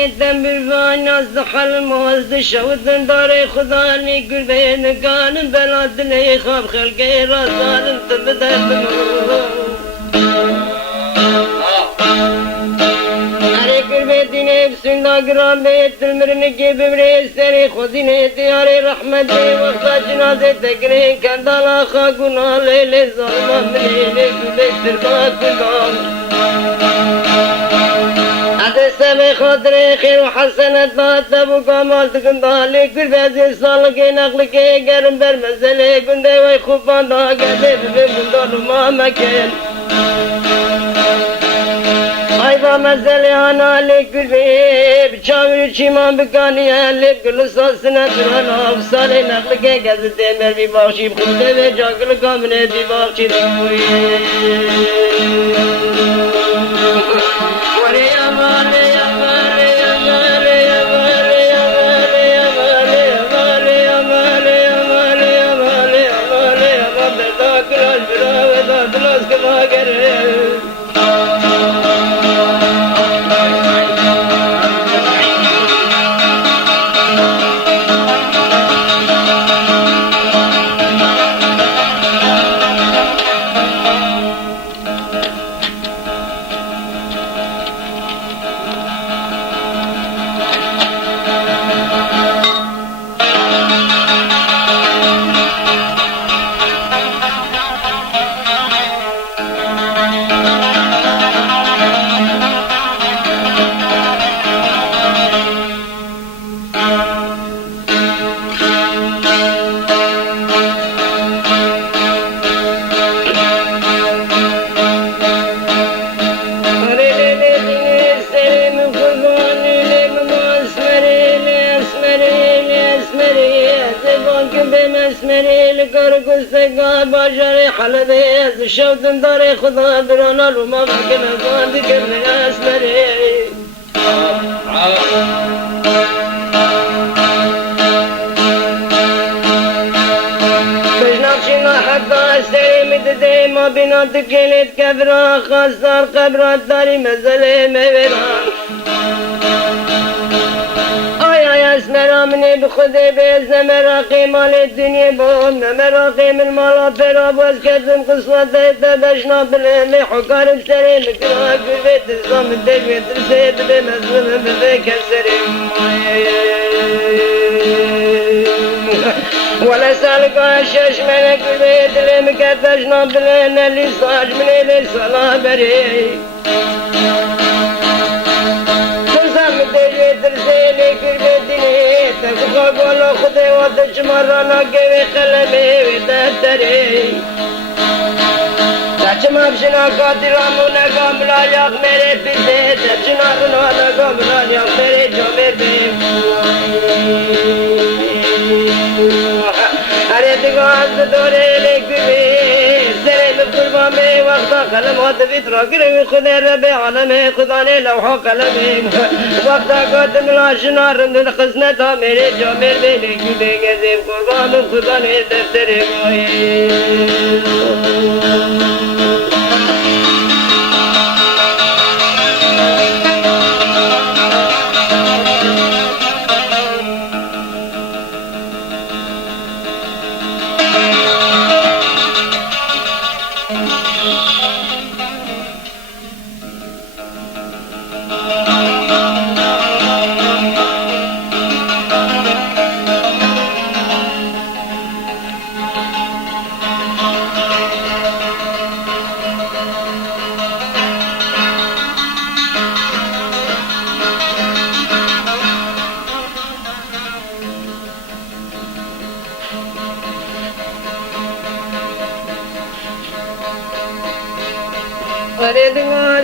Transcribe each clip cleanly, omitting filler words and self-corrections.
گیتم بروان از دخل مازد شودن داره خدا نیگر به نگانم بلاد نیخواب خلقه را دارم تبدر بسندا گرام بیت المرن کی ببری سری خودی نے تیارے رحمت دے وقت جنازے تکرے کندالا خا گناہ لے لے ظالم لے لے بستر بات گام ادے سب خاطر خیر و حسنت بات ابو کمال تکندالے کر بیز سال کے نقل کے گرم بر مسئلے گندے وے خوبان دا گدے بے گندو ما مکن ayva mesele ana lekülbe bıçağı çiman bıkaniye lekülü sasına duran afsane naklıke gezdi demer bir bakşi kutte ve cakılı kamine bir bakşi حلبه شوتن داره خدا بران الوما مکن ازان دیگر نگاس بره بجناقشنا حتی استری مدده ما بنا تکلیت کبرا خاصدار قبرات داری مزله میوران اسمرامني بخذي بإذن مراقي مال الدنيا بهم مراقي من مالا فرا باز كذن قصوة تبشنا بالهمي حكار بسري مكرا قلبت الزام الدقوة ترسيت بمزلم بذيك السريم ولا سالك عشاش من قلبت اللي مكتشنا بالهن اللي صاج من اللي صلاة بري قولو خدي ودج مرانا قوي قلمي ودفتري تجمع بشنا قادر امونا قاملا ياغ ميري بيزي تجنا رنوانا قاملا ياغ ميري جومير بيم اريد قاعد دوري لك بيبي سري بقربا مي وقتا قلم واتفيت راقري خدي ربي عالمي خداني لوحا قلمي وقتا قادم لاشنا رند الخزنة ميري جومير بيلي كبي قزيب قربان خداني دفتري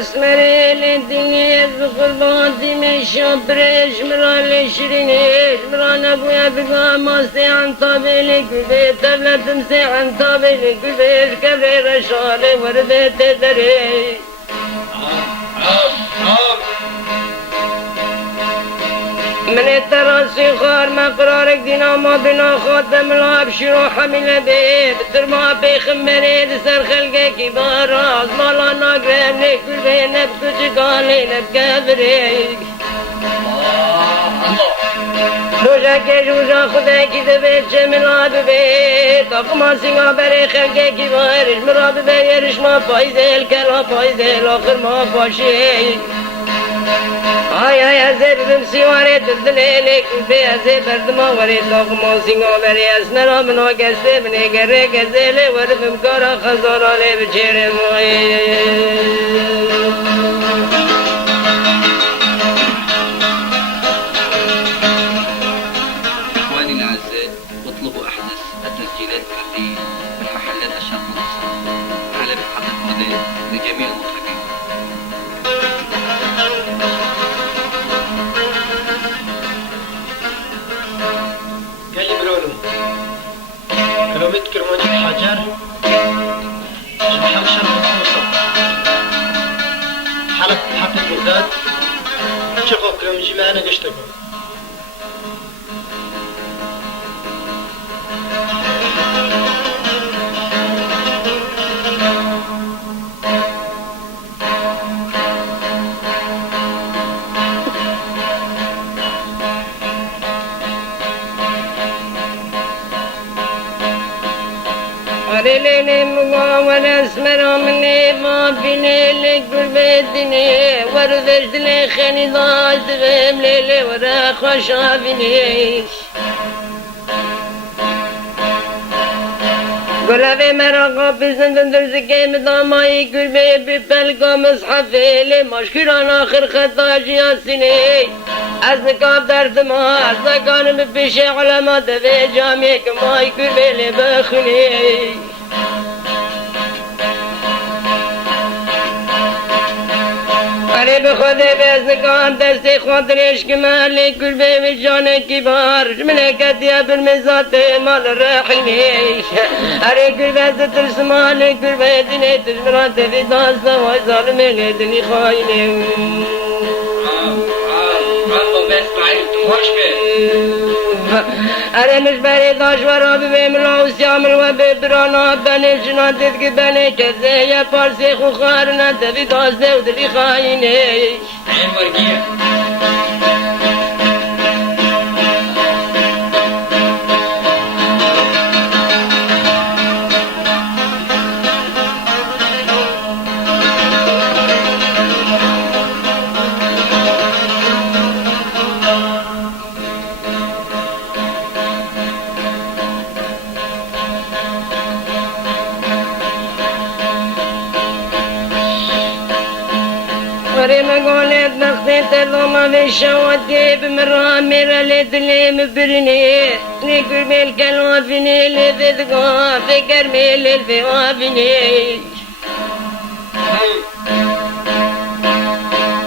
اسمري الدنيا قرباتي من شبرش مرال شرينيش مرال ابويا بقى ماستي عن طابلي كل تبلة تمسي عن طابلي كل كبري رشالي وردي تدري من التراسي خار مقرارك دينا ما بنا خاتم الابشر وحمل بيت ترما بخمري سر خلقك باراز مالا ناقرني كل بين نبكو جقالي نبكبريك شوشا که شوشا خدا کی دبه چه منا ببه تاقما سینگا بره خلقه کی بایرش مرا ببه یرش ما پایزل کلا پایزل آخر ما پاشه آی آی ازه ببیم سیواره تدله لیکن به ازه بردما وره تاقما سینگا بره از نرا منا گسته بنه گره گزله وره بمکارا خزاناله بچیره مایه تسجيلات فردية من محلات الشرق الأوسط على محطة موديل لجميع المطربين. قال لي برونو كيلومتر كرماني حجر جمحل شرق الأوسط حلب محطة بغداد شغل كلام جمعنا قشتكم ليلي مقاومة اسمر مني ما بيني لك بالبيتني وردشت لي خاني ضاعت غيم ليلي ورا خوشا بينيش قولا في مرقا في زندن درزكي مداماي قلبي بفلقا مصحفي لي مشكران آخر خطا جياسيني از نکاب درد ما از نکانم بپیش علامات في جامعه کمای قلبي لي بخوني أنا بخذ بأزنقان دستي خاطريش كمالي كل بيبي جانا كبار ملكت يا بالمزات مال الراحليش أنا كل بيزة ترسمالي كل بيدني تجمرات في داسة وظالم لدني خايني أنا مش بريد أشورا ببيملا وسيام الوبي برانا بني جناتك بني كزي يا فارسي خوخارنا تبي داسة ودلي خايني عين ورقية قولت نخطيت الضمى في الشواتي بمرامي رليت لي مبرني نقول بالكلوة فيني اللي في ثقا في كرمي اللي في وافني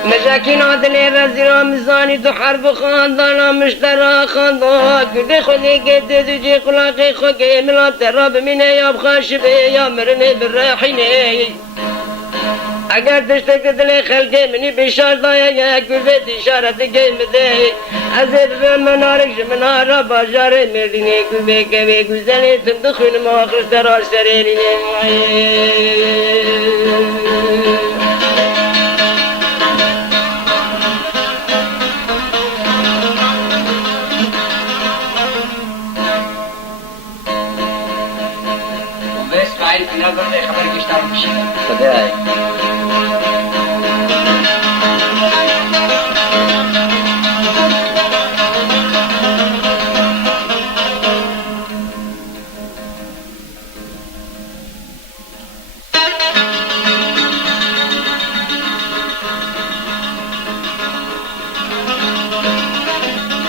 مشاكينات اللي رزيرا مزاني تحرب خاندانا مشترى خاندان كل خلي قد تجي قلاقي خوكي ملا تراب مني يا بخاشبي يا مرني بالراحيني اگر دشتك دلي خلقي مني بشار ضايا يا كل بيت إشارة قيم داي أزيد بمنارك جمنارة باجاري مرديني كل بيت كبي كل زلي تمدخل ما آخر درار سريني وبس بعيد في نظر لي خبرك اشتغل بشي طبيعي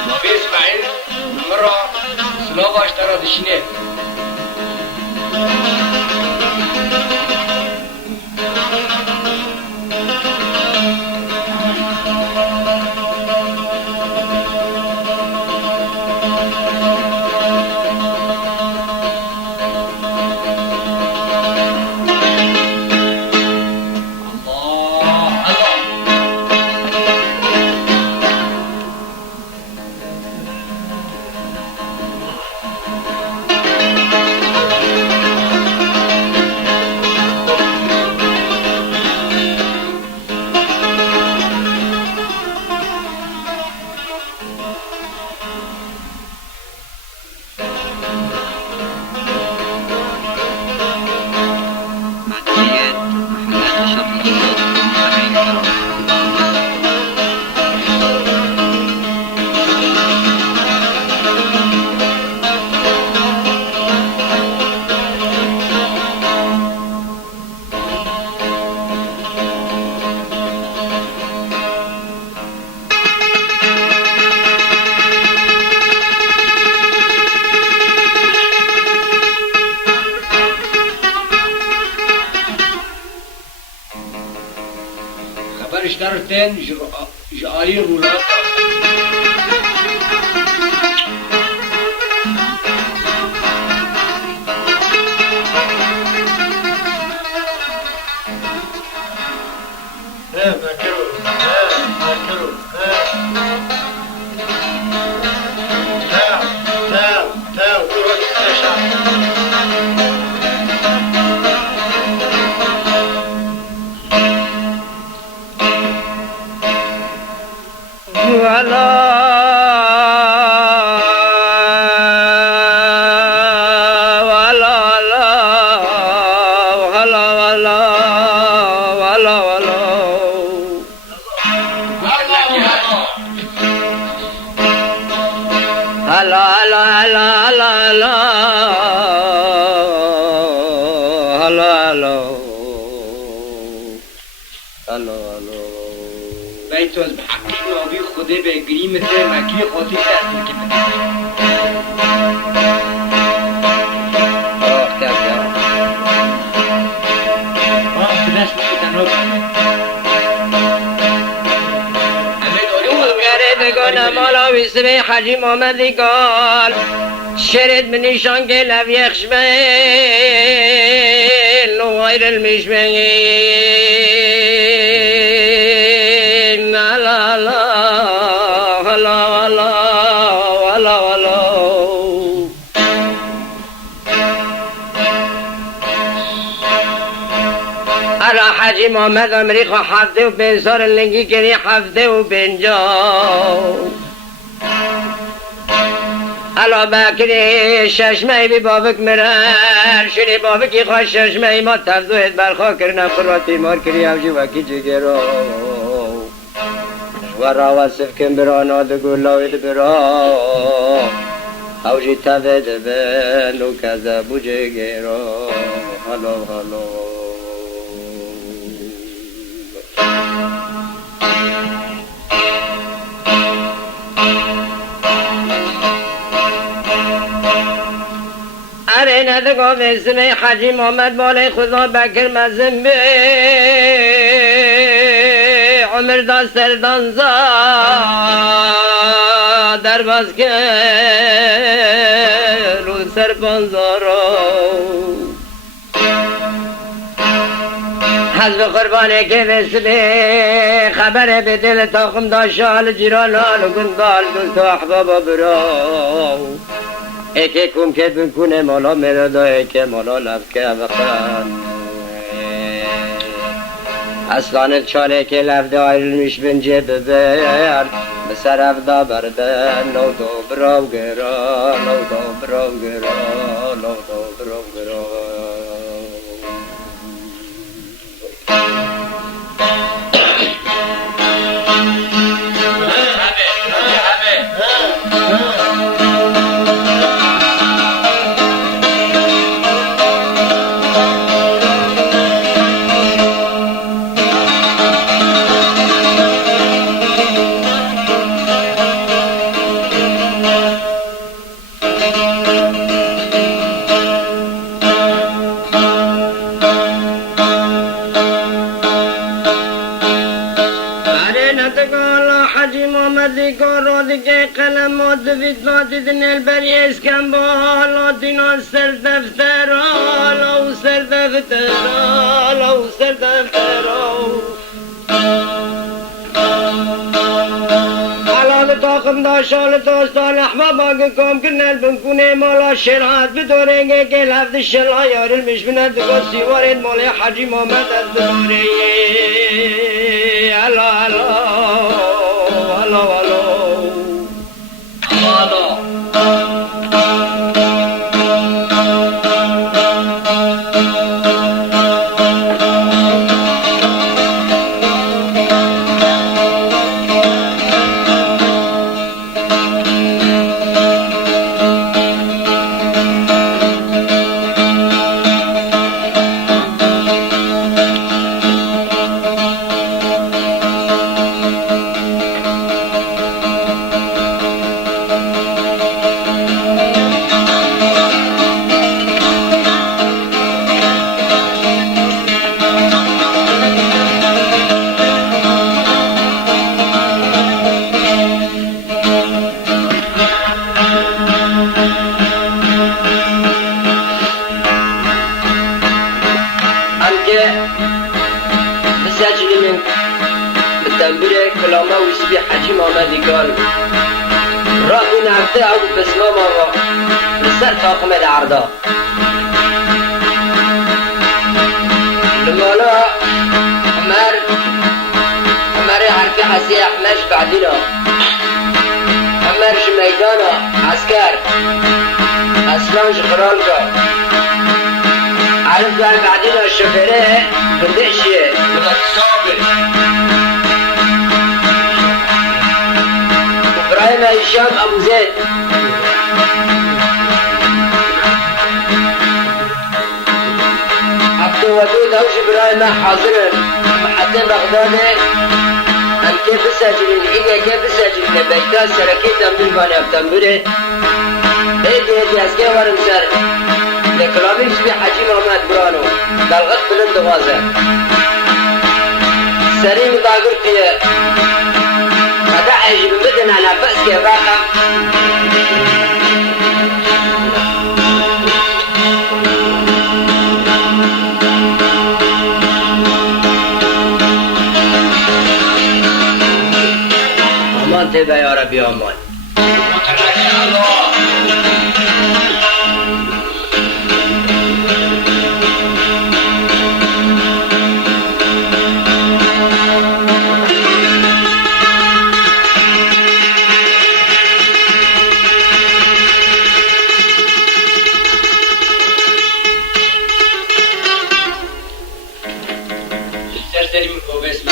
وبس بعيد مرة سلوفا اشترى دشني اشترتين جاري رولات بیتوز بحقی نابی خوده به گریمت مکی قاطی دست میکنه بدست میکنه مالا ویسبه حجی محمدی قال شرد من نشان گلف يخشبين وغير المشبين لا لا لا لا لا لا على حاجی محمد امریکا حفظه و بنسار لنگی کنی حفظه و بنجاو علا بکری ششمه بی بابک مرر شنی بابکی خواه ششمه ما تفضوهت برخواه کرنه خراتی مار کری اوجی وکی جگرو و را وصف کن برا نادگو لاوید برا اوجی تفید بن و کذبو جگرو هلو هلو اره ندگو اسم حاجی محمد بالای خدا بکر مزم به عمر دا سردان زا در باز که رو سر بانزارو حضب قربانه که وسبه خبره به دل تاخم دا شال جیران آل و گندال دوست و احبابا براو اکی کم که بکنه مالا مردا اکی مالا لفکه بخن اصلان چاله که لفده آیرلمیش بنجه ببر بسر افدا بردن نو دو براو گرا نو دو براو گرا نو دو براو گرا که قلمات فتنات دن البری اسکنبال دینا سر دفتر آلا و سر دفتر آلا و سر دفتر حلال تاقم داشال دوستان احباب آگه کام کنل بنکونه مالا شرحات بدورنگه که لفت شلا یارل مشبند دگو سیوارد مال حاجی محمد از دوره الا الا الا الا بي حجيم آمدی قال رابي نعبته او بسلام آقا لسر طاقم العرضا لمالا عمر حرفي حسي احمش بعدنا عمرش ميدانا عسكر اسلانج خرالكا عارف بقى بعدنا الشفره بندقشيه ابراهيم هشام ابو زيد عبد الودود هوش ابراهيم حاضرين حتى بغداد هم كيف ساجلين إيجا كيف ساجلين بيتا سركيت أم بالباني أبتن بره هيدي أسكي وارم سر لكلامي بسبي حجي محمد برانو بلغت بلند غازة سري مداغر فيه هذا عجب بدنا أنا بس كيف امان تبا يا ربي امان سرسری میکنه اسم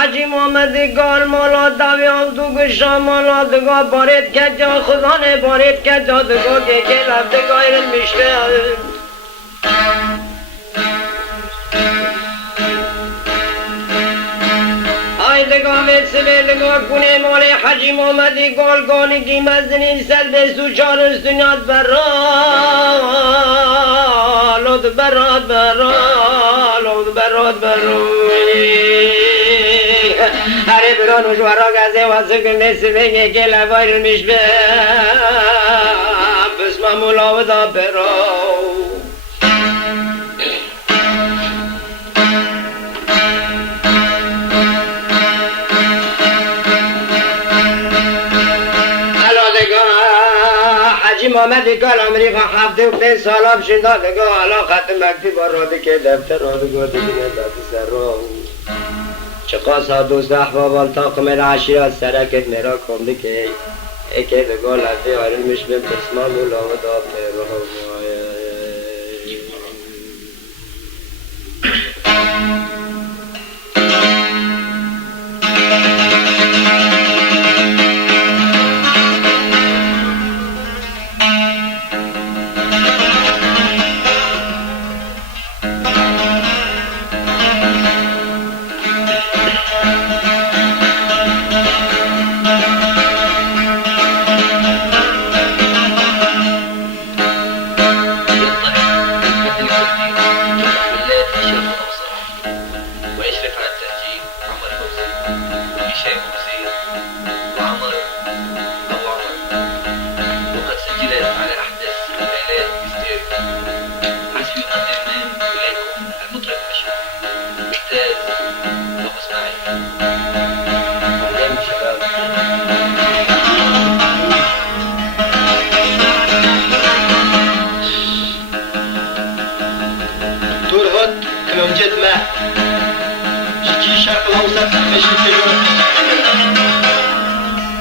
حجی محمد گال مولا داوی آمدو گشا مولا دگا بارید که جا خدا نه بارید که جا دگا که لفت گایر میشه آی دگا مرسله دگا کنه مال حجی محمد گال گانی کی مزنین سر به سو چارست دنیات براد هره بران و جوارا گزه واسه که نسبه که لبایر میش به بسم مولا و دا برا حجی محمد گال امریکا 75 سالا بشنده دگاه حالا خط مکتب را بکه دفتر را دگاه دیگه دست سر را چه قاسا 12 بابال طاقم العشیرات سرکت مرا کنده که اکه دگاه لفته آرن مشبه بسما مولا و دا پیرو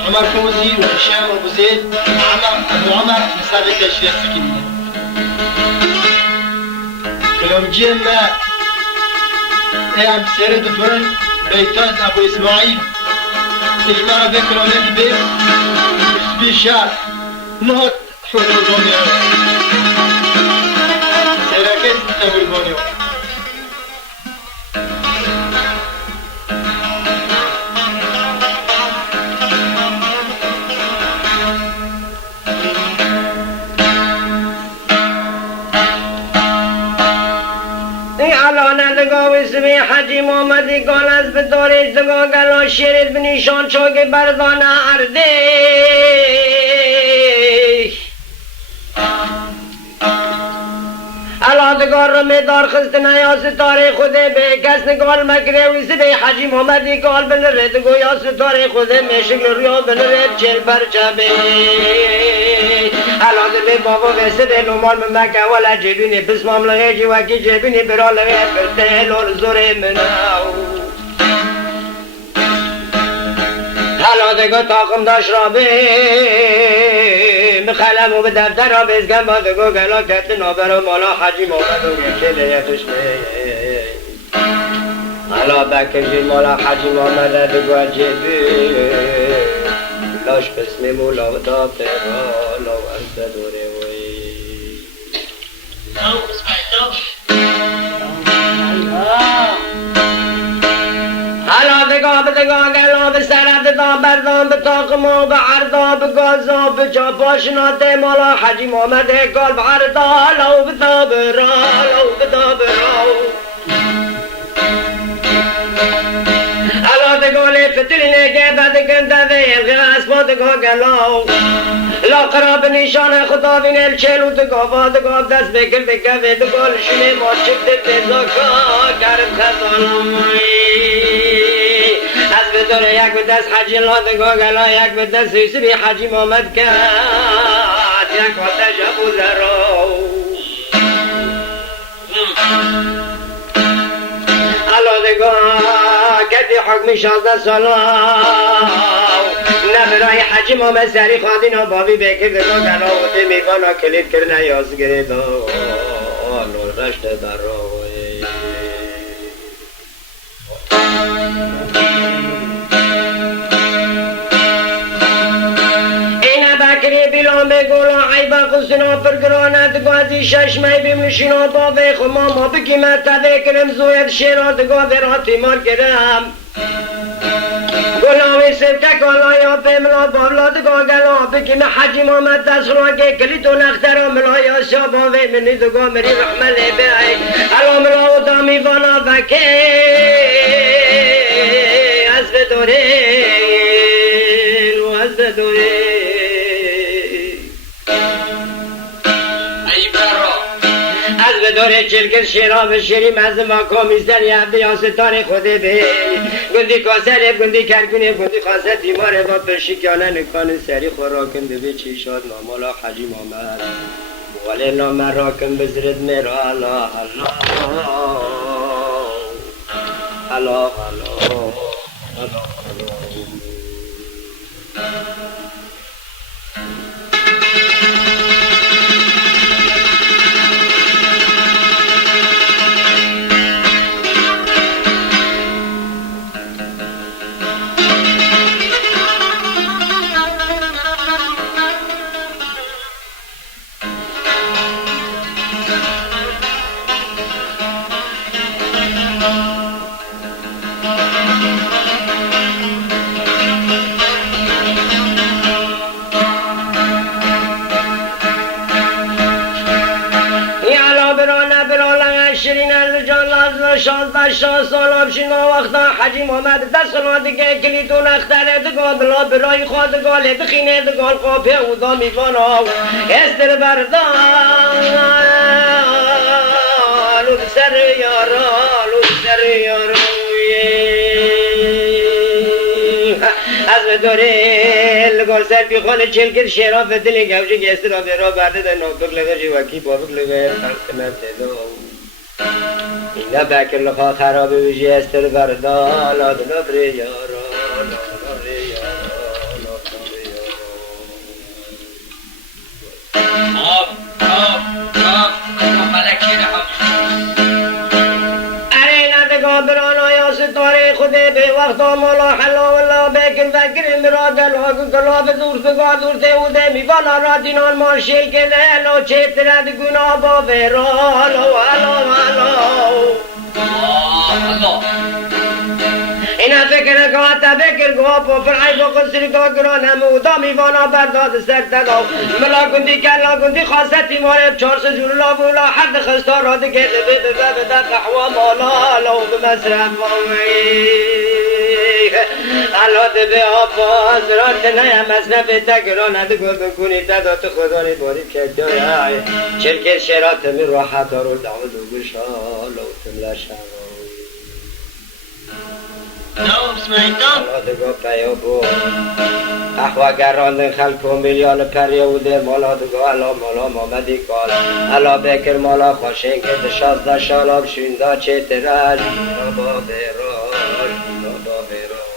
عمر فوزي وهشام ابو زيد ابو عمر مساعد تشريح سكينه كلهم جينا ايام سيرد فرن بيتات ابو اسماعيل اجماع بكرة البيت سبيشال نهض حول البونيو سيراكت ابو البونيو حجی محمدی گال از به داریز دگاه گلا شیرید بنیشان چوک بردان عرده الادگار رو میدار خست نیاز ستاره خوده به کس نگال مگره ویسی به حجی محمدی گال بنرد گویا ستاره خوده میشکل ریا بنرد چل پرچبه الاد به بابا ویسی به نومان ممکه ولا جبینی بسمام لغه جواکی جبینی برا لغه فرته لور زوره مناو الادگار طاقم داشت را به بخلم و به دفتر را بزگم با دگو گلا کت نابر و مالا حجی محمد و گفته لیتش حالا بکشی مالا حجی محمد دگو عجبی لاش بسم مولا و دافته لا و از دوره وی حالا دگاه به دگاه گلا به سرد دا بردان به تاقم و به عردا به گازا به جا پاشنات مالا حجی محمد گال به عردا لو به دا برا لو به دا برا حالا دگاه فتل نگه بعد گنده ویل غصبا دگاه گلا لا قراب نشان خدا بین الچل و دگاه دگاه دست بکر بکوه دگاه لشنه ما چکت تزاکا کرم خزانم از به داره یک به دست حجی الله دگاه گلا یک به دست یوسف حجی محمد کرد یک وقتش ابو ذرا الله دگاه کتی حکم 16 سالا نبرای حجی محمد سری خواهدین و بابی بکر دگاه گلا و ده میگانا کلید کرنه یاز گرید نور رشت در روی بیلان بگولا عیبا قصنا پرگرانت گازی ششمه بیمشینا باوی خماما بگیمت تبه کرم زوید شیرات گاوی راتی مار کرم گلاوی سبتک آلایا بملا باولاد گاگلا بگیم حجی محمد دست راگه کلی تو نختر ملایا شاباوی منی دگا مری رحمل بی علا ملا و دامی وانا وکه از بدوره و از بدوره داره چرکر شیراب شیری مزد ماکامیستر یعبده یا ستاره خوده به گندی کاسر گندی کرگونه گندی خاصه تیماره با پرشیکانه نکان سری خوراکن ببه چیشاد نامالا حجی محمد مغاله نام راکن بزرد میرا الله الله الله الله شانزده سال آبشینا وقتا حجی محمد دست خلا دیگه کلیدون اختره دگاه بلا برای خواه دگاه لدخینه دگاه قاپه او دا میوانا استر بردان لود سر یارا لود سر یارا از بداره لگاه سر بی خانه چل کر شیرا بدلی گوشی گسته را برا برده در نوبک لگه جواکی بابک لگه خلق مبتدا اینا بکر لخوا خرابه ویجی استر بردا لادنا بری یارا لادنا بری یارا لادنا بری یارا آب ملکی رها اره ندگاه برانا یا ستاره خوده به وقتا مولا حلا والله بکن فکر مرا گلا به دور بگاه دورته اوده میبالا را دینان ماشیل که لحلا چه ترد گناه با برا حلا حلا حلا اینا فکر گاتا فکر گا پا فرعی با قصری گا گرانم و دامی وانا برداد سر تگاو ملا گندی کلا گندی خواستتی ماره چار سجور لا بولا حد خستا را دکه بده بده قحوا مالا لو بمصرف الات به آباز رات نیا مصرف تگران دگو بکنی تدات خدا نی باری که جای چرک شرات می راحت رو دعوت و گشا لو تملا شما مالادگاه پیابو اخواگران خلق و میلیان پریوده مالادگاه علا مالا مامدی کال علا بکر مالا خوشین که 16 شالاب شونده چه ترش بابا بیراش بابا بیراش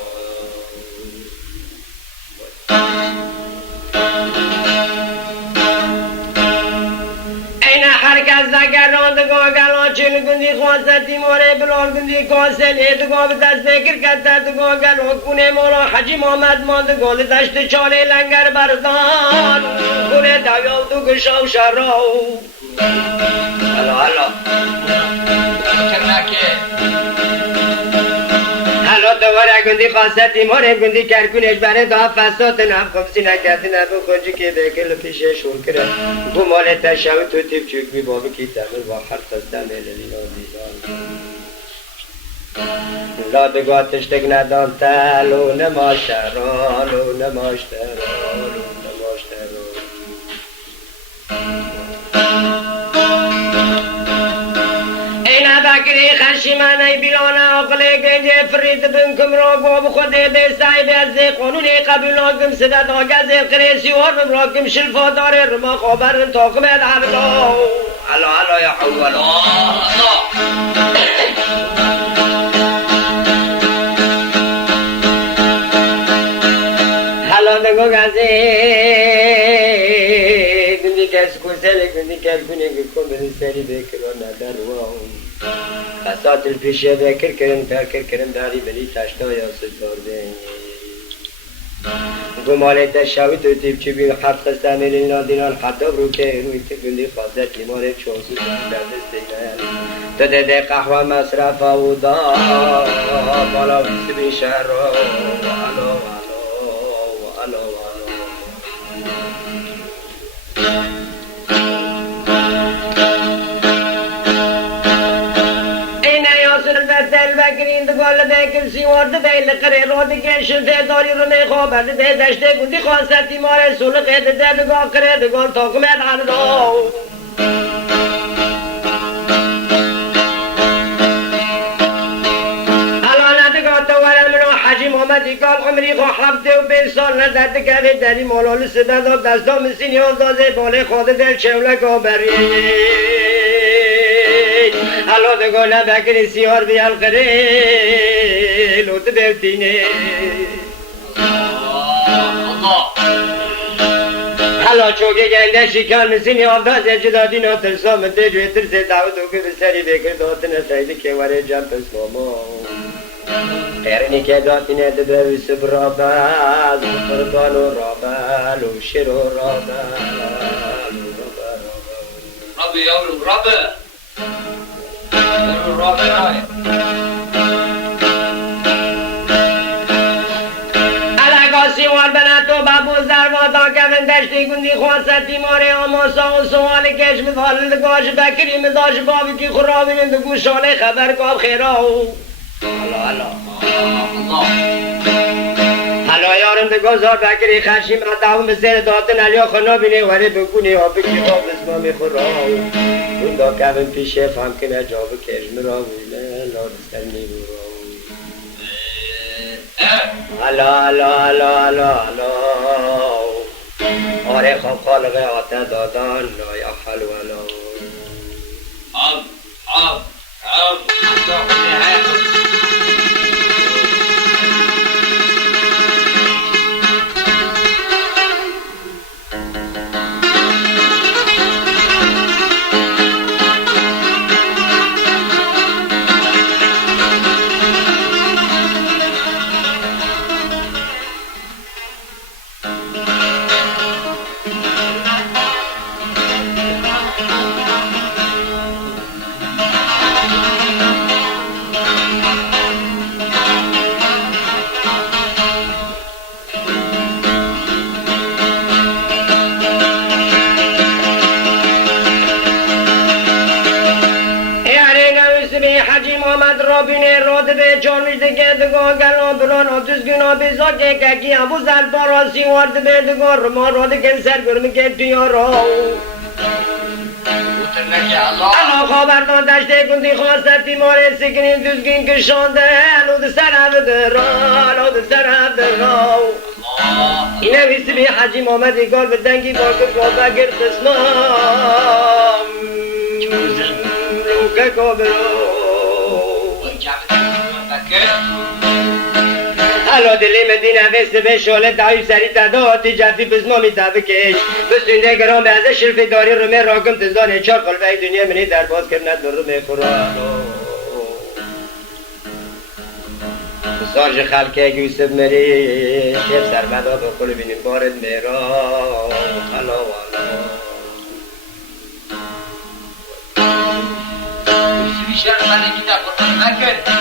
هرکس دگران دگاه گلا چل گندی خواستی ماره بلال گندی کاسلی دگاه به دست بکر کتر دگاه گلا کنه مولا حجی محمد ماند گل دشت چاله لنگر بردان کنه دویاو دو گشاو شراو هلا هلا هلا دواره گندی خواستی ماره گندی کرکنش بره دا فساد نم خمسی نکردی نبو خونجی که بکل پیشه شون کرد گو مال تشاو تو تیب چوک بی بابی کی تمر و خرد خستم ایلینا دیدان لا بگاتش تک ندان تلو نماشترالو نماشترالو نماشترالو بکری خشیمانه بیلانه عقل گنج فرید بن کمرا باب خود به صاحب از قانون قبول آگم سدد آگز قریسی ورم راکم شلفا داره رما خبر تاقم الارلا علا علا یا حوالا حالا دگو گزه گندی کس کسل گندی کلکنه گکن بزی سری بکران ندر وام بسات الفیشه بکر کرن فکر کرن داری بلی تشتا یا سجار بین گماله تشاوی تو تیب چی بین حد خسته میلین نادینان حتی برو که روی تگندی خوازد لیماره چونسو دست دیگر تو ده قهوه مصرف و دا بالا بیس بین شهر و علو علو علو بگرین دگال بکر سیوارد بیل قره رو دیگه شلته داری رو میخوابد ده دشته گندی خواستی ماره سلقه ده دگاه قره دگال تاکمت عردو الان دگاه توارم منو حجی محمدی کال عمری خو 75 سال ندرد که دری مالال سدد دستا مسینی آزازه باله خود دل چولک آبریه حالا دگاه نبکر سیار بیال قره لوت بفتینه حالا چوکه گنده شکال مسینی آفداز جدادی ناترسا مده جوی ترس دعوت و که بسری بکر داتنه سایده که وره جمپ اسلاما قرنی که داتنه دبه و سبرابل قربان و رابل و شر و رابل رابه یارو رابه الگاسی وار بناتو بابوز در وادا کفن دشتی گندی خواستی ماره آماسا و سوال کش مدال دگاش بکری مداش بابی کی خرابی نندگو شاله خبر کاب خیراو حالا یارم دگازار بکری خشیم ادام به سر داتن علیا خنا بینه وره بگونی آبی کی خواب اسمامی خراو اون دا کبن پیشه فهم که نجاب کشم را بوله لارستر میبورا الا آره خواب خالق آته دادان یا حلوالا آب خاطر به چارمیش دگه دگاه گلان بران آتوز گنا بیزا که ککی ابو زر باراسی وارد به دگاه رما را دگن سر گرمی که دیارا الله خبردان دشته گندی خواست تیمار سکنین دوزگین کشانده لود سر عبد را اینه ویسی بی حجیم آمدی گار به دنگی باکر گابه گر قسمام روکه کابرو حالا دلی مدینه وست به شاله دعوی سری تداتی جدی بزنامی تبکش بسنده گرام به از شرف داری رومه راکم تزانه چار قلبه دنیا منی در باز کرند بر رومه قرآن سارج خلقه یوسف مری شب سرمدا بخور بینیم بارد میرا حالا بیشتر من کی در قرآن نکرد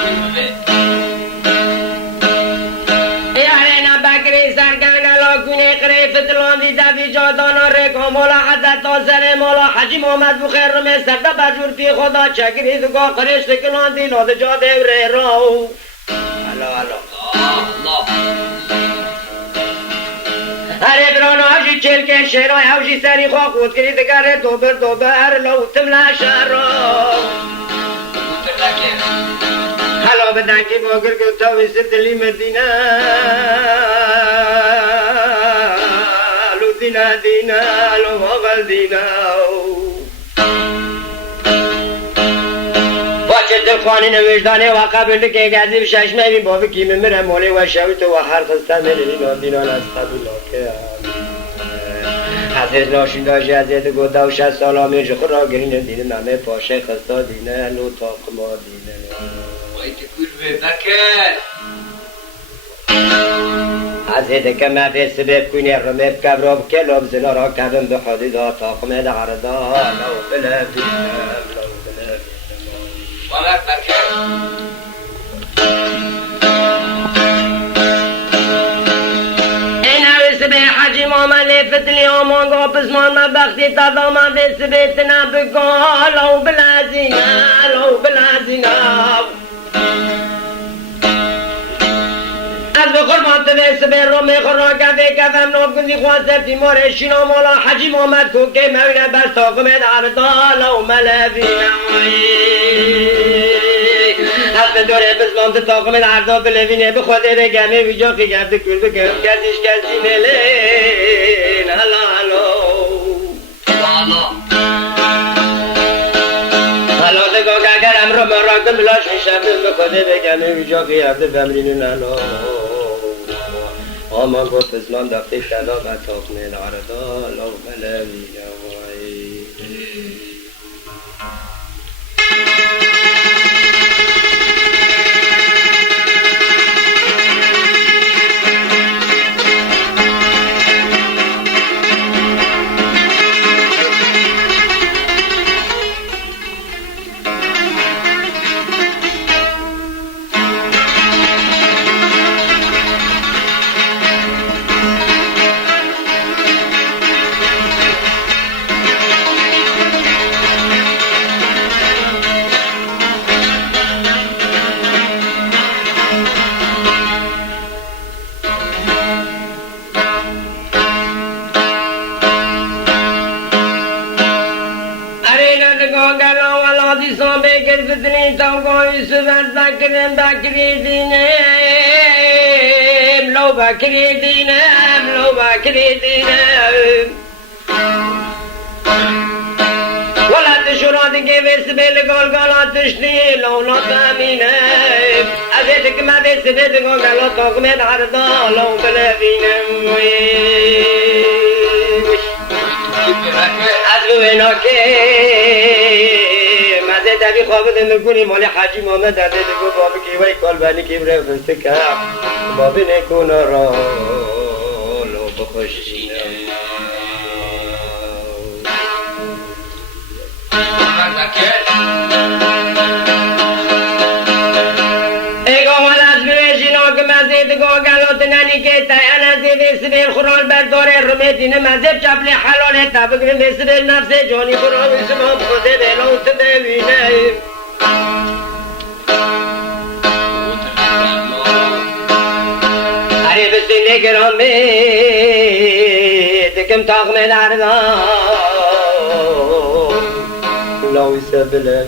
فتلاندی دوی جادانا رکا مولا حضرت آسر مولا حجیم آمد بخیر رمه سرده بجور پی خدا چکری دگاه قرش تکلاندی لاد جا دوره راو الله هر ابران آجی چلکه شیرای حوشی سری خواه خود کری دگر دوبر لوتم لشر راو حالا بدنگی باگر گلتا ویسر دلی مدینه دینا لو مغل دینا باچه دلخوانی نوشدانه و قبل که گذیب ششمه بین بابی کیم میره مولی و شویت و هر خسته میره دینا از قبولا که حضرت ناشین داشتی حضرت گوده و 60 سالا میرش خود را گرین دینه نمه پاشه خسته دینه لو تاق ما دینه وای تکول به بکر حضرت که مفید سبب کنی رمب کبراب کلاب زنا را کبم به حدیدا تاقمه دعردا لو بلا بینم وامر بکر این اوی سبه حجیم آمن لفتلی آمان گا پسمان مبختی تدام اوی سبه تنبگا لو بلا زینا از به قربان تویس به رومه خورا کفه کفم ناب کندی خواسته تیمار شینا مولا حجیم آمد تو که مونه بر تاقمه دردالا و ملفی از به دوره بزمان تو تاقمه دردا بلوینه به خوده بگمه ویجا که گفته کل بکم کسیش کسی نلین هلا دگاه اگرم رو مراکم بلاش میشم به خوده بگمه ویجا که گفته بمرینون هلا آمان گفت اسلام دفته کلا و تاقمه العردا لو ملوی نوایی فتنی توقعی سبر بکرم بکری دینم لو بکری دینم ولد شرادی که ویس بیل گالگالاتش دی لونا تامینم ازیت که ما ویس بیل گالگالات تاقمه دردا لو بلوینم از بوینا که مزه دوی خوابت نکنی مالی حجیم آمد درده دگو بابی که وی کال بانی که بره فسته که بابی نکن را لو بخوشینم خورال برداره رمیدین مذهب چپل حلاله تبگرین بسر نفس جانی قرآن اسمام خوده بلوت ببینه بینه گرامی دکم تاق مدردان لویس بلوینه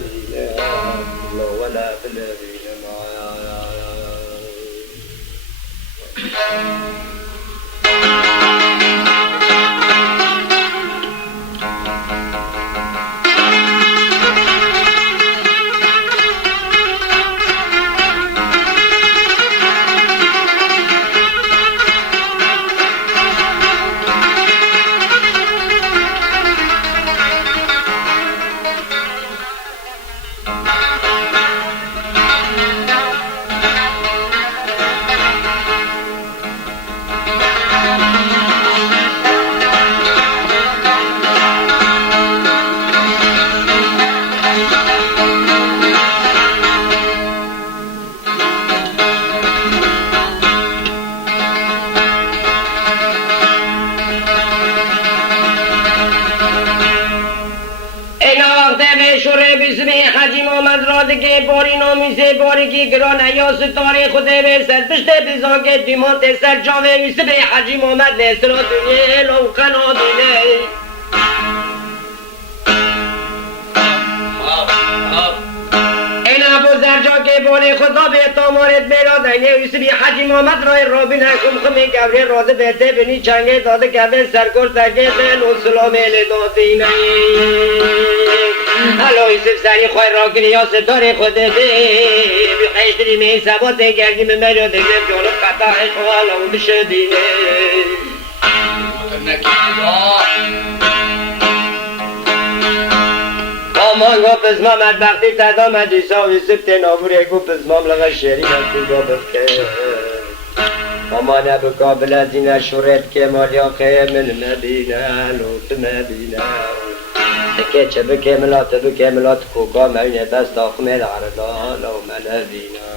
لولا بلوینه حجیم آمد را دگه باری نامیزه بارگی گران ایاس تاری خوده به سر پشت بزاگه دیمات سر جاوه میسه به حجیم آمد نسر را دنیه لوخنا دینه این ابو زرجا که باری خدا به تامارت میرا دنگه میسه به حجیم آمد رای رابین حکم خمی گوری راده بهته بینی چنگه داده گوه سرکر سرگه دل و سلام ایل دادینه هلو یوسف سری خواه را کنی یا ستاره خوده ده بخشتری می ثبات گرگی به مرا ده جانو قطع خواه بشه دینه آمان گو پزمام ادبختی تدام ادیسا و یوسف تنابوره گو پزمام لغا شیری نستی گو بفکر آمان ابو کابل از این شورت که مالیاقه من مبینه لوت مبینه که چه بکه ملات کوکا مینه بس داخم العردان و ملبینا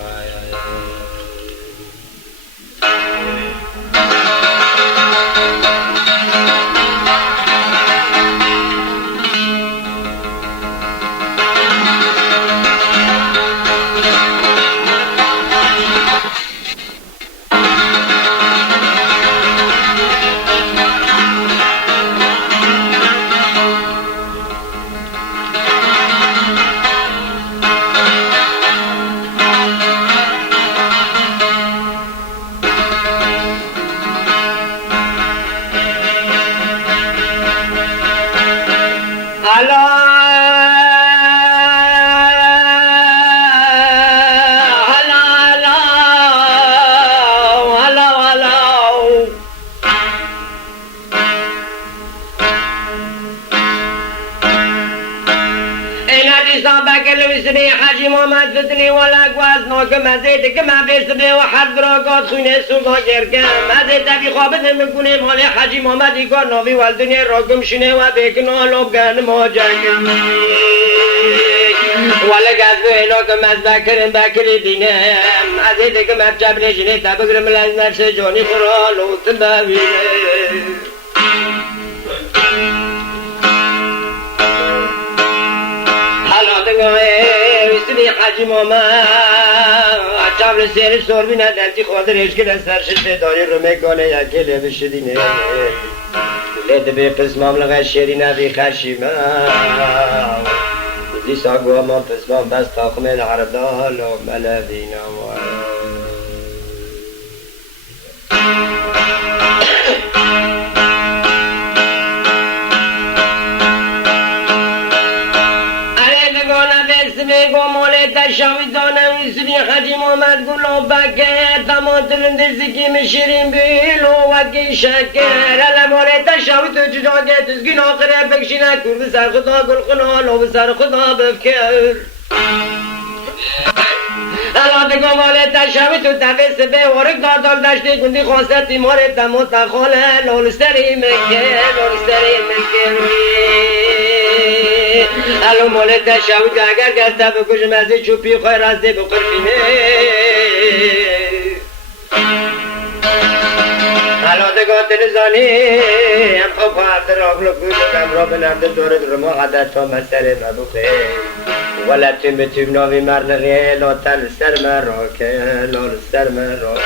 حجی محمد فتنی ولا گواز ناکم ازه که من برسه و حد راگات خونه سوگا گرگم ازه تبی خوابت نمیکنه مال حجی محمد ایگار ناوی والدنیا راگم شنه و بکن آلوب گرن ما جنگم ولا گز اینا که من بکر دینم ازه دیگه من جب نشینه تبگرم لز نفس جانی خورا لوت ببینه ویستی حجیم آمد چابل سیر سور بینه دلتی خودرش که سرشت داری رو میکنه یکی لبشدینه لده به پسمام لغه شیری نبی خرشیمه دیسا گوه من پسمام بس تاخم العردال و ملبینه شاوی دانم ایسری حجیم آمد گلاب بکه تمام تلندرزی که مشیرین بیلو وکی شکر علمانه شاوی تو جداگه تزگین آخره بکشینه کرد سر خدا گل خنال و سر خدا بفکر الان گماله تشاوی تو تفیس به ورق دادال داشتی گندی خواسته تیماره تموت نخاله لولستری مکه الان ماله تشاوی که اگر گسته بکشم از چوپی خواه راسته بخورفینه الان دگاه نزانی هم خوب هفته راگلو کنم را به نرد دورد رما حدد تا مسئله مبوخه ولتیم به تیم ناوی مرنقه لاتل سر من راکه لال سر من راکه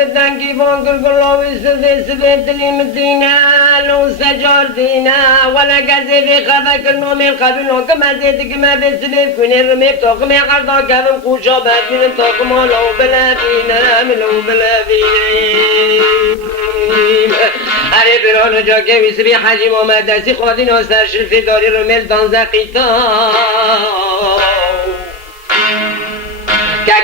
بدنگی بانگر گلاوی سده دلی مدینه لون سجار دینه ولا گزه بی خبک نومی قبیلون که مزیدی که مبی سبیب کنی رمیب تاقمی قردا کبم خوشا بدینم تاقم لو بلبینم لو بلبینم اره بران جا که ویسی بی حجیم آمد دستی خواهدین آستر شلفی داری رمیل دانزه قیتا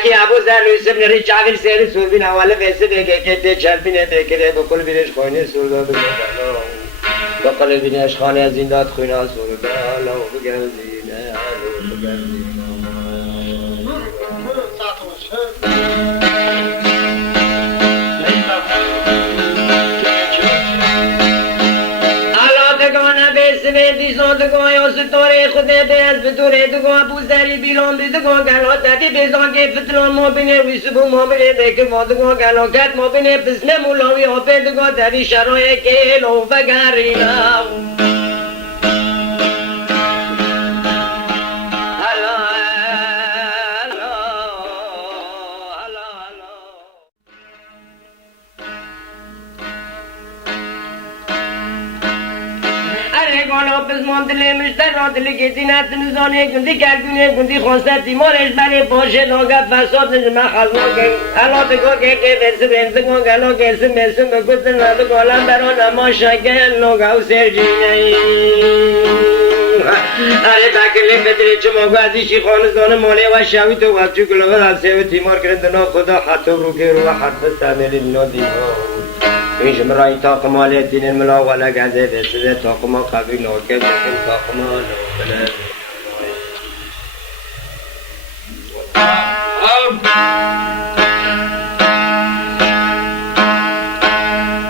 که ابو ذر یوسف نری چاویل سری سوربین حواله ویسه بگه که ده چربینه بکره بکل بیرش خوینه سوردا بگه بکل بیرش خانه زنداد خوینه سوردا لو بگردینه لو بگردینه دیسان یا ستاره خود بیاز بطوره دگاه بوزدری بیلان بیدگاه گلا تدی بیزان که فتلان ما بینه ویسبو ما بینه دیگه وادگاه گلا کت ما بینه بسم مولاوی ها بیدگاه تدی شرای که لو بگرینا دلی مشتر را دلی که دینت نزانه گندی کرگونه گندی خواسته تیمارش بله باشه ناگه فساد نجمه خلقه حالا بگو که بسه بینزگان گلا کسی مسون بکتن ندو گالم بران اما شکل ناگه و سرجینه اره بکرلی بدری چه مگو ازیشی خانستان مالی و شوی تو وقتی گلوه رفسه و تیمار کردنا خدا حتی رو که رو حرف سمیلی ندیما اینش مرای تاق مالی دین ملا ولا گزه بسده تاق ما قبیل ناکه بکن تاق ما نوبله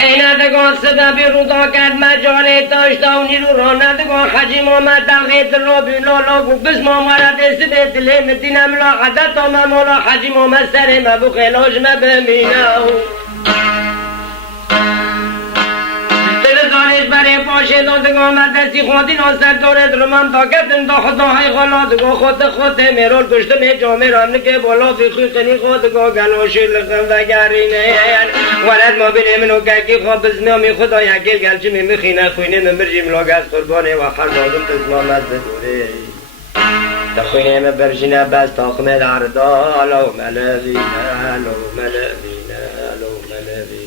ایندگان سببی رو دا کرد مجاله داشتا و نیرو را ندگان خجیم آمد دلغیت را بیلالا گو بسم آمد سبه دلی مدینم لا عدد آمد مولا خجیم آمد سر مبو خلاج مبمینم برای پاشه دادگاه مدرسی خودین آسر دارد رو من داکتن دا خداهای خالادگاه خود میرال کشتم جامعه رامنه که بالا فیخوی قنی خودگاه گلاشی لخم و گرینه ورد ما بینه منو گرگی خواب بزمیامی خدا یکیل گلچه میخینه خوینه مبرجیم لاغ از قربانه و خردادم تسلامت بدوره تخوینه مبرجینه بس تاخمه داردا لو ملوینه لو ملوینه لو ملوینه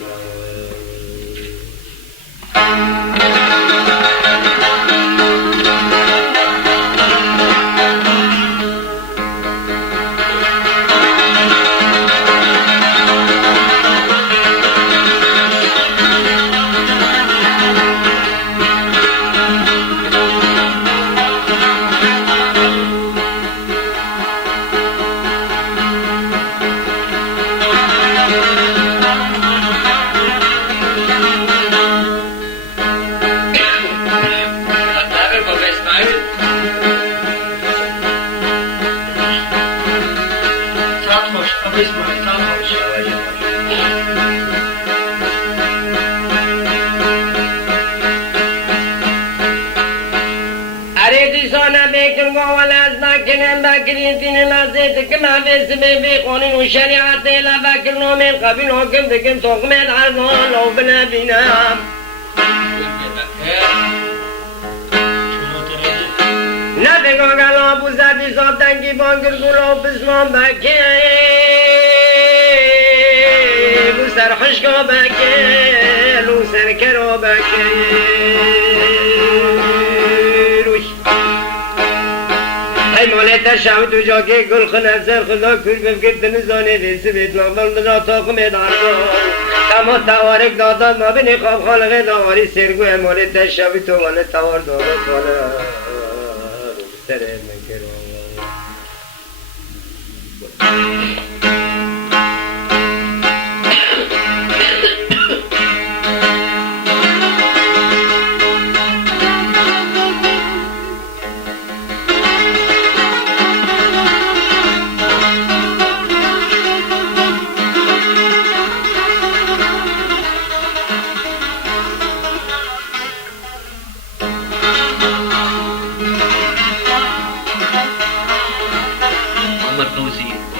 قانون و شریعت لفکر نامل قبیل حاکم دکم تاقمت عرضان لو بنبینم ندگاه گلا بوزدی سابتنگی بانگر گلا بسمان بکه بو سرخشکا بکه لو سرکرا بکه روش ای مال مالت شاوی تو جا که گل خونه سر خدا کل بفکر نزانه دیسی بیت نامدال بنا تاقم دارم اما توارک داداد ما بینی خواب خالقه داواری سرگوه مالت شاوی تو وانه توار دارد وانه سر من کرم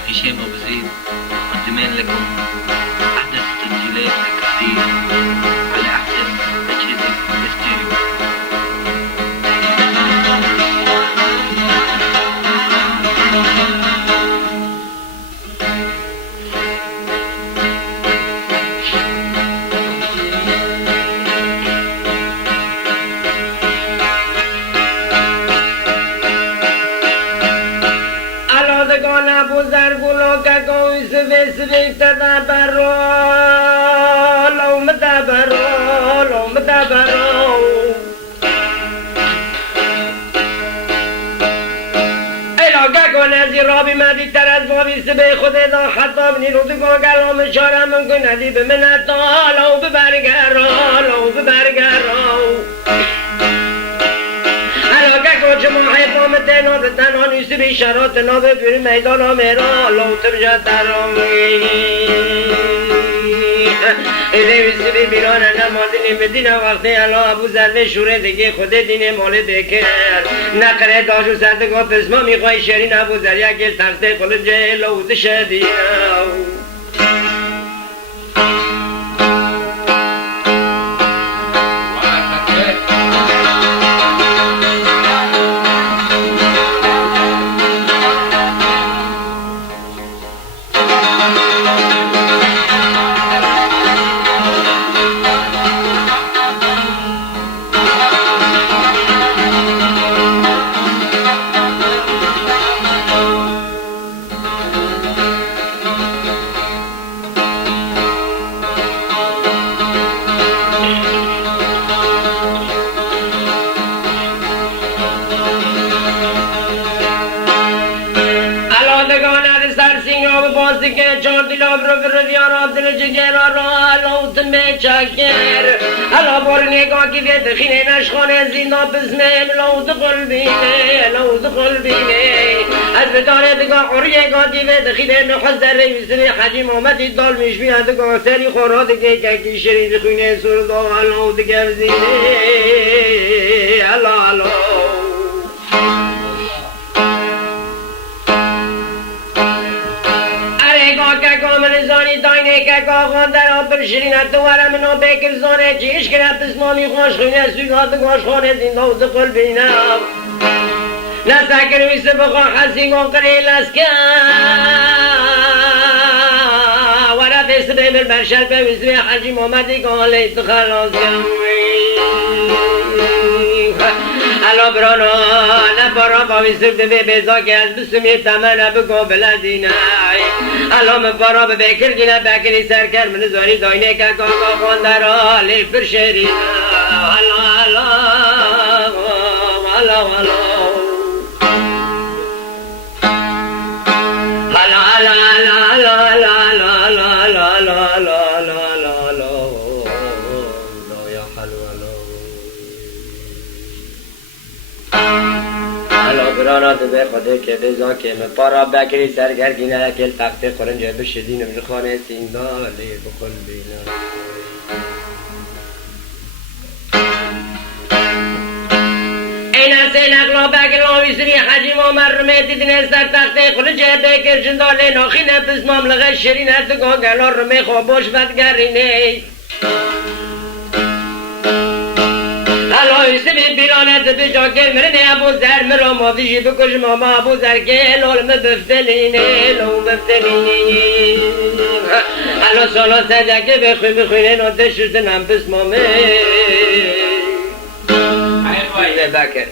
هشام أبو زيد مقدمين لكم أحدث تسجيلات الكثير على أحدث أجهزة الاستيريو. سبيت دبرو لو مدبرو ایلاگه نزی رابی مدی تر از بابی سبی خود دا خطاب نیرو دگو گلام شارم من کن ندی به منت لو ببرگرو جمع حیفام تنها تنها نیستی بی شرات نابه بری میدان میرا لوتر جترام ایلیویسی بی بیران نمادینی مدینه وقتی الا ابو زرد شوره دیگه خود دین مال بکر نقره داجو سردگاه پسما میخوای شرین ابو زر یکل تخته قلب جه لوت شدیم که چار دیلاب رو بردیار آبدل جگر را لوت میچکر الا بار نگاه که بیت خینه نشخانه زینا بزمه لوت قلبینه از بداره دگاه عریه گاه که بیت خینه نخوز در رویسنی حجیم آمدی دال میش بیاد دگاه سری خورا دگه که شرید خونه سردا لوت گرزینه الا داینه که کاغان در آب شیرینت دوارم نو بکر زانه چیش کرد بسمانی خوش خونه سویات گوش خونه زنده و دقل بینم نسکر ویسه بخوا حسی گون قریل اسکا ورد است بیمر برشل به ویسه حجی محمدی گان لیت خلاص الا برانا نبارا باوی سفت به بیزا که از بسمی تمنه بگو بلدینه الا مبارا به بکر گینه بکری سرکر من زاری داینه که کاکا خانده را لیفر شریده برانات به خدا که بزا که مپارا بکری سرگر گینه کل تخت خورنجه بشدین خانه سیندالی بخل بینا اینا سیلق لا بکر ویسری حجیم آمر رمیتی دینه سر تخت خورنجه بکر جندالی ناخینه پس ماملغه شرینه دگاه گلار رمی خوابوش بدگرینه سبی بیرانت بجا که مرنه ابو زر مرا مافیشی بکش ماما ابو زر که لول مبفتلینه لو مبفتلینه حالا سالا سدکه بخوینه ناده شده نم بس مامه اینه بکر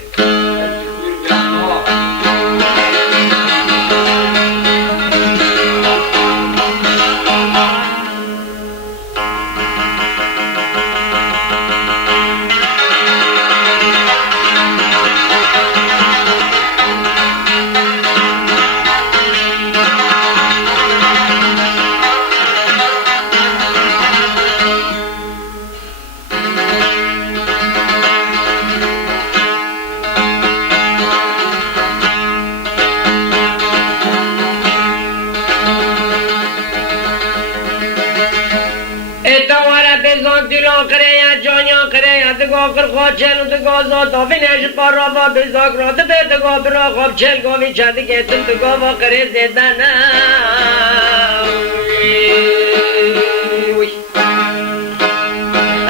دگاه خرخواه چل و دگاه زاتا فینش پارا و بزاک را دبه دگاه برا خواب چل گاوی چند گیتم دگاه و قره زیدن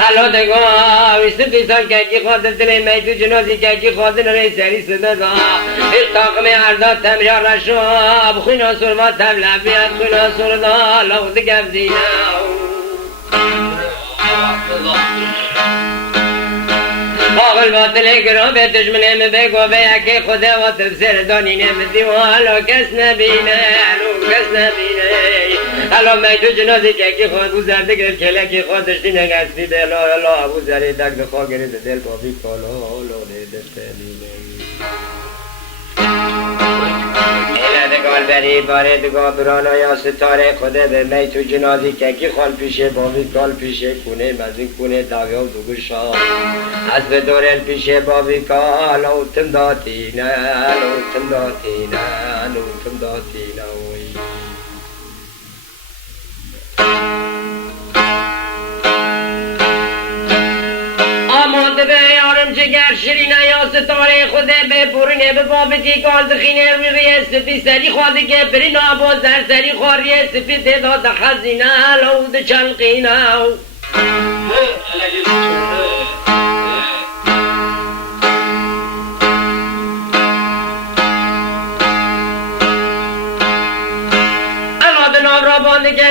حالا دگاه ویست بیسال که خواهد دلی میدو جنازی که خواهد نره سری صدا التاقم عرضات تمریا رشاب خوینا سرما تبلبیت خوینا سردا لو دگف زینا آقل باطل گرام به دشمنه بگو به یکی خدا و تفسیر دانینه دیوالو کس نبینه کس نبینه الان میدو جنازی که خود بوزرده گرفت کلکی خود دشتی نگستی دلا الا بوزری دک دخوا گرفت دل بابی کالا لوله دستنینه ایلدگال بری باره دگاه برانا یا ستاره خوده به می تو جنازی که خال پیشه بابی کال پیشه کونه مزین کونه داویا و دوگوشا از به دورل پیشه بابی کال اوتم داتینه اوتم داتینه اوتم داتینه آماده به یارم جگر شیرینه یا ستاره خوده به پرونه به بابتی کال دخینه روی سپی سری خواده که بری ناباز در سری خواری سپی تعداد خزینه لود چلقینه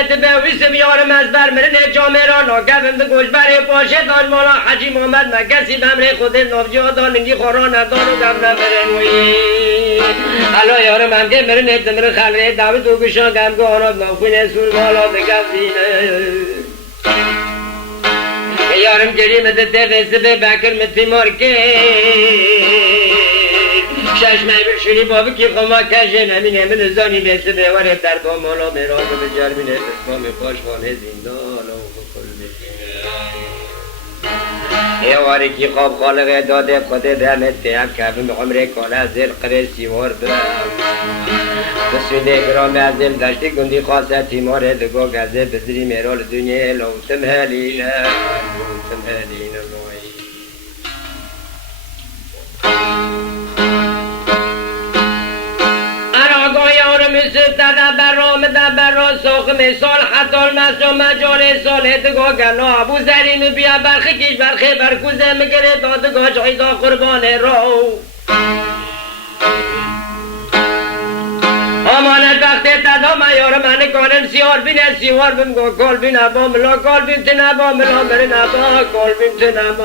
که به ویسم یارم از بر مرنه جامعه را ناگفم به گوش بره پاشه دان مالا حجی محمد مکسی بمره خود نافجا داننگی خورا ندان و دم نمرن حالا یارم هم که مرنه تمر خلقه دعوت و گشان گمگه آناد نافوین سور مالا دکفتینه یارم گریم دده ویسه به بکر متیمار که شش بشونی بابا کی خما کشه نمینه من زانی بیسته بیواره در با مالا میراز به جرمینه بسمام پاشوانه زندان و بکل بکنه یواری کی خواب خالقه داده خود درمت تیب کبیم عمره کاله زیر قره سیوار برم بسوینه گرام از دل دشتی گندی خواسته تیماره دگاه گزه بزری میرال دنیا لوتم هلینه لوتم هلینه برا ساخم سال حتی مسا مجال سال دگاه گنا ابو زرین بیا برخی کش برخی برکوزه مگره دادگاه جایزا قربان رو امانت وقت تدا میار من کانم سیار بینه سیوار بیم گو کال بین ابا ملا کال بیم تن ابا ملا مرن ابا کال بیم تن ابا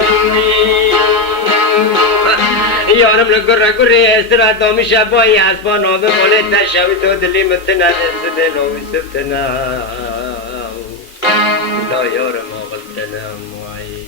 یارم لگر گری استرا دامی شبایی اسبا نابه باله تشوی تو دلی متنا دست دلوی سبتنا لا یارم آغلتنا موعی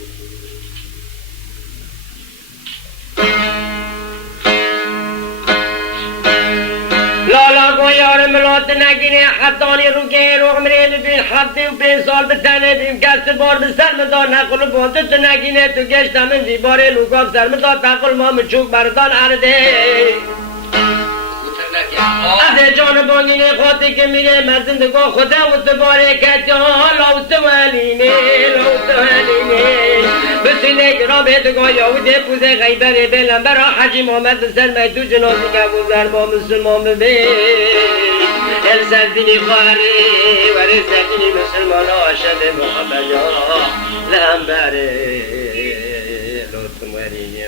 لالا گو یارم ملات نگینه حتانی رو که رو عمره ببین هفته و 5 سال به تنه بیم کست بار به سرمدار نقل بانده تو نگینه تو گشت همین دیباره لوگاب سرمدار تقل ما مچوک بردان عرده از جان بانگینه خواهی که میره مزندگاه خدا و تباره کتیا لوت ولینه لوت ولینه بسینه گرامه دگاه یهوده پوزه غیبره بلن برا حجی محمد بسر میدو جنازی که بوزر با مسلمان ببین الزدینی خواهره و رزدینی مسلمان آشد محمد یا لنبره لوت ولینه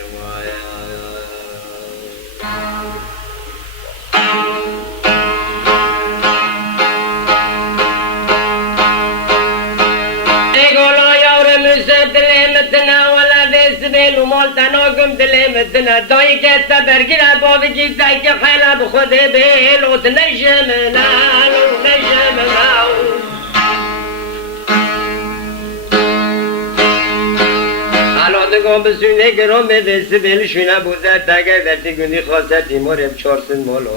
مال تناگم دلمتنا دایی که تبرگیر بابی که دایی که خیلی بخوده بیلوت نشمنا نشمنا حالا دگم بسونه گرام به دست بیلشونه بوزد تگر درتی گندی خواسته تیمار بچارسن مالو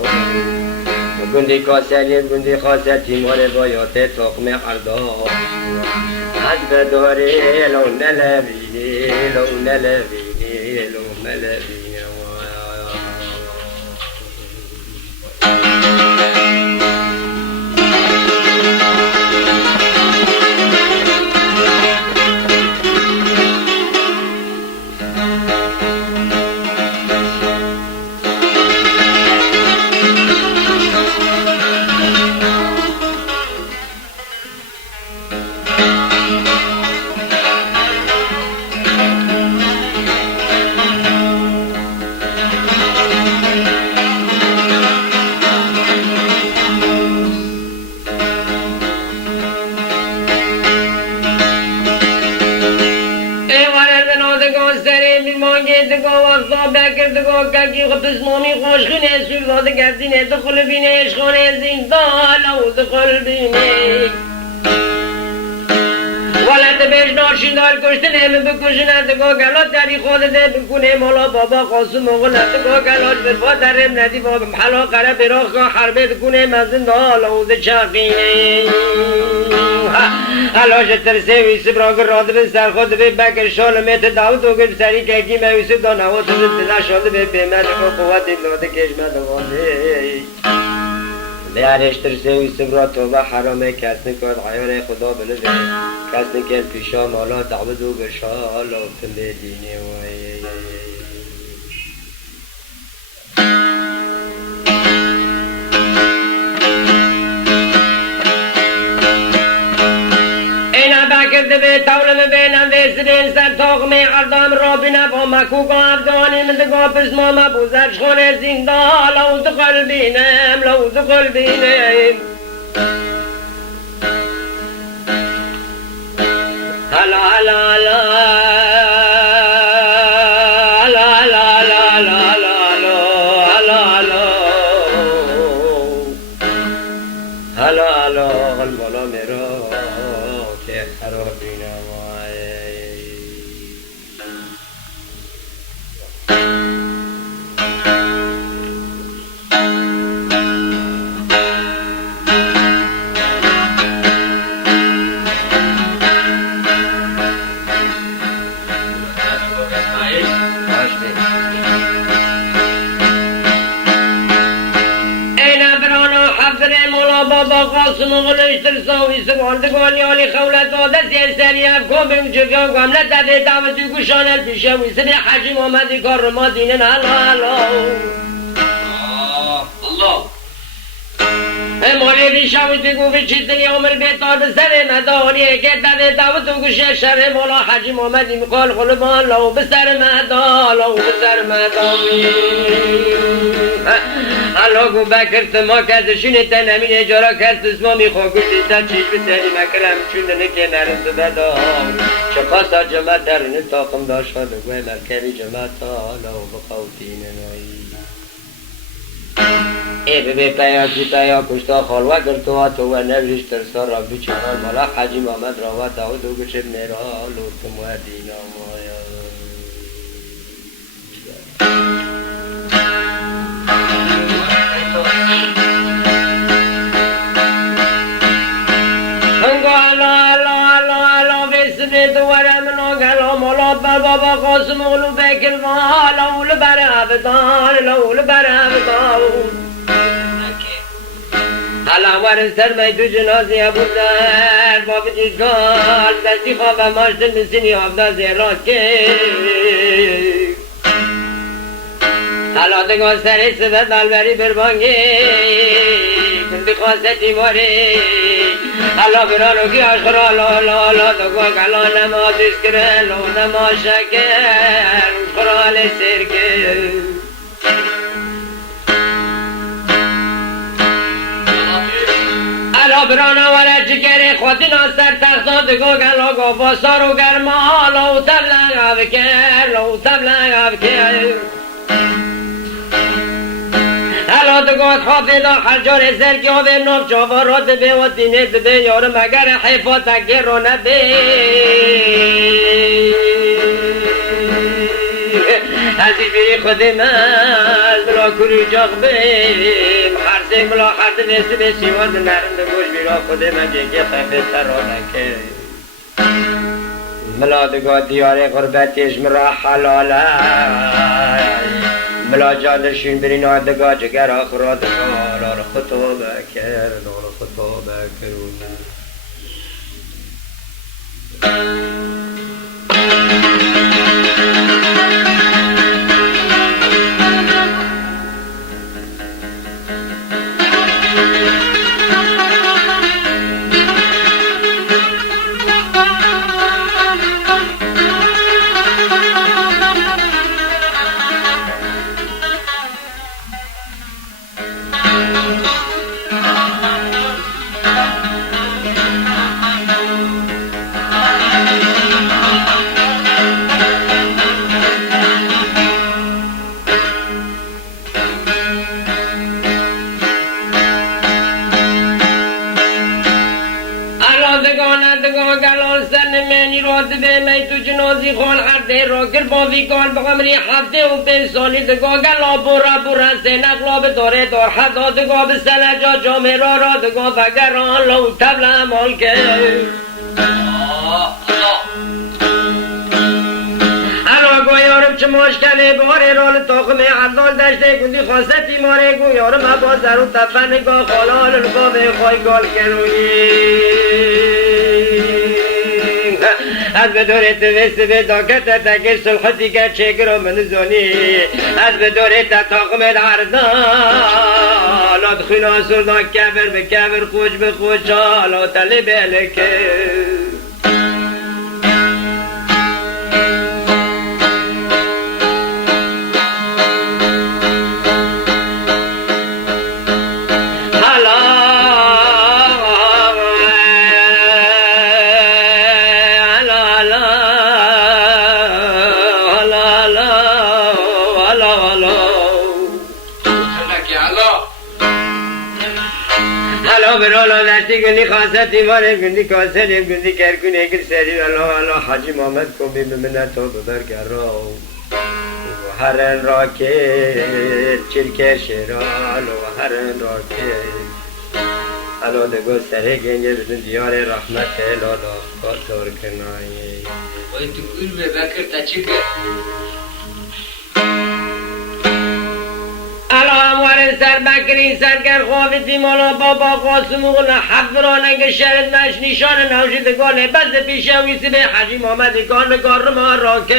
گندی کاسریت گندی خواسته تیمار بایات تاقم عردا از بداره لو نلبینی لو نلبینی لو نلبینی بسمامی خوشخونه سرداد گردینه دخل بینه اشخانه زندان و دخل بینه ولد بیش ناشیندار کشته نمی بکشنه دگاه گلات داری خود ده بکنه مولا بابا قاسم اغل دگاه گلات برفا درم ندی بابا حالا قره براخ حربه دکنه مزن دال و ده چاقینه حالا جتر سویسی براغ راد به سر خود به بکر شال میت داود و گل سری که کی مویسی دانوات به دل شاده به بیمد و قوت داده کشمد واده بیارش تر سویسی برا توبه حرامه کس نکرد عیان خدا بلده کس نکرد پیشا مالا دعوت و گشال و تم دینه وای کرده به طولم بینم ویسرین سر تاقم عردام را بینم و مکوک و عبدانی من دگاه پسما مبوزش خونه زندان لو دخل بینم لو دخل بینم هلا هلا قاسم غلشتر ساوی سواندگانی آلی خولت داده سری افکا به اون جفیا گملت داده دعوتی گوشانت پیشه ویسر حجیم آمدی کار ما دینن الله مالی بیشاوید بگو به چیزنی عمر بیتار به سر مدانی که داده دعوت و گوشه شر مولا حجیم آمدی مقال قلبان لو به سر مدان لو به سر مدانی الله گو بکرت ما کردشین تنمین اجارا کرد اسما میخوا گوشی سر چیش بسری مکرم چون نکه نرم زبدا چه خواست جمعت در این تاقم داشت و بگوه مرکبی جمعت آلا و بخوتین نایی ای ببی پیاکی پیا کشتا خالوه گرتوها تو و نوریش ترسا را بیچاران مالا حجیم آمد را و داود و گشت میرا لوتم و دینا مایا بابا قاسم اولو بکر والا اولو برابدان اولو برابدان حالا ورن سر میدو جنازی ابوذر باب جیزگال دستی خواب ماشتن بسینی آفدا زیرات که حالا دگاه سر سبت دلبری بربانگی کندی خواسته دیواری حالا برانو کی آشخرا لا دگاه کلا نمازش کرن لو نماشکر خرال سرکر حالا برانا ورد چکر خودنا سر تختا دگاه کلا گفا سارو گرما لو تبلغ افکر لو تبلغ افکر حالا دگاه خواب دا خرجار سرکی ها به ناف چاوارات به و دینه به یار مگر حیفا تکر رو نبه ازی بری خود من بلا کری جاق بیم خرسه بلا خرسه بسی به سیوان نرم به گوش بیرا خود من جنگی خیفه سرانکه ملا دگاه دیاره غربتش مرا حلاله ملا جانشین برین آدگاه جگر آخرا دگاه لال خطا بکر لال خطا بکر نی راد به می تو جنازی خال عرده را گر باوی کال بغمری هفته و به سالی دگاه گلا برا سینق لاب داره دار حدا دگاه به سلجا جامعه را دگاه فگران لو تبل مال که گویارم چه ماشکنه باره رال تاخمه عدال دشته گندی خواستی ماره گویارم عباس درو تفن نگاه خالال لبا به خواهی گال کنوی از به دورت وست به داکت تکر سلحتی که چکر و منزونی از به دورت تاخمه عردال ادخل آسر دا کبر به کبر خوش به خوش حالا تلی بلکه گندی خاصتی ماره گندی کاسلی گندی کرکون اگر سری الله حاجی محمد کو بی منت تو بدر کرا هرن راکه چرکه شرال و هرن راکه الو دگو سره گنجه بدون دیار رحمت لالا کاتور کنایی وای تو کل به بکر تا چی کرد سر بکری سرگر خوابتی مالا بابا قاسم اغلا حق راننگ شرد مش نشان نوشیدگانه بز پیشویسی به حجی محمد کار ما را که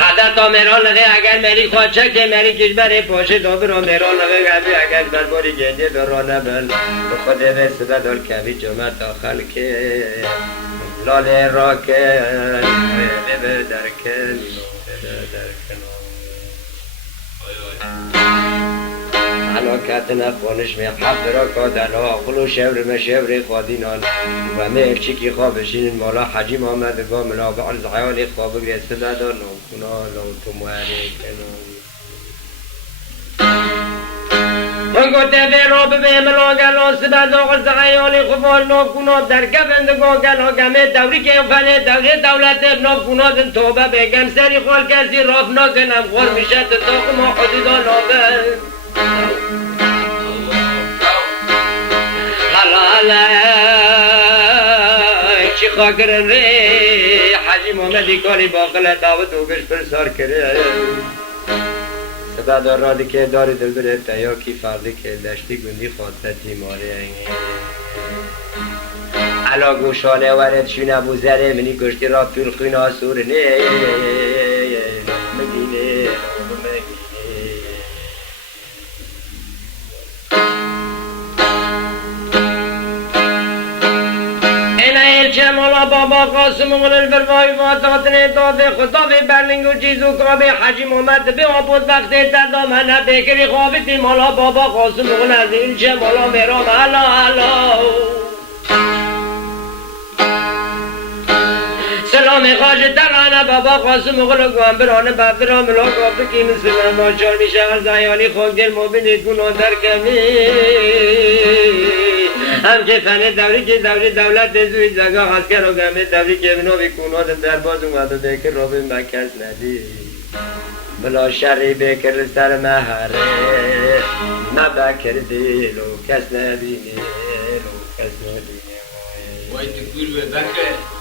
حدتا مرال نده اگر مری خواه چکه مری کشبر پاشه دابرا مرال نده گفی اگر برباری گنده برانه بل بخوده به سبه دار کبی جمعت داخل که لاله را که ببه درکن علاقت نخوانش می حفظ را کادلا خلو شبر مشبر خوادینان و می اکچی خوابشین مولا حجی محمد گا ملابع الزعیال خواب گرسته دادان نوکونا لو تمواری کنون انگو تفه را به ملاگلا سبد آقل زعیال خوال نوکونا در گفندگا گلا گمه دوری که فنه دوری دولت نوکونا دن توبه بگم سری خوال کسی راف نکنم خور میشه تاق ما حدودا نابه چی خاکرن ری حجی محمدی کاری باقل دعوت اوگش پر سار کرده سبا دار رادی که داری دل بره تیا کی فردی که دشتی گندی خواستتی ماره علا گوشاله ورد شون ابو زره منی کشتی را پیل خون آسور نه مگینه مولا بابا قاسم غلل برای واتاتن داده خدا به برلنگ و چیزو کابه حجی محمد به آبود وقت تردامنه بکری خوابتی مولا بابا قاسم غلل از این چه مولا میرام علا سلام خواهش تقانه بابا قاسم غلل گوهم برانه بفرام لاغا بکی مسلمان باشار میشه ارزایانی خوب دل مبینی گناه در کمی هم که فنه دوری که دوری دولت دزوی زگاه اسکر و گمه دوری که بنا بی کناد در باز اومد و بکر را به مکس ندی بلا شری بکر سر مهره نبکر دیل و کس نبینی و کس نبینی وای تو کل به بکر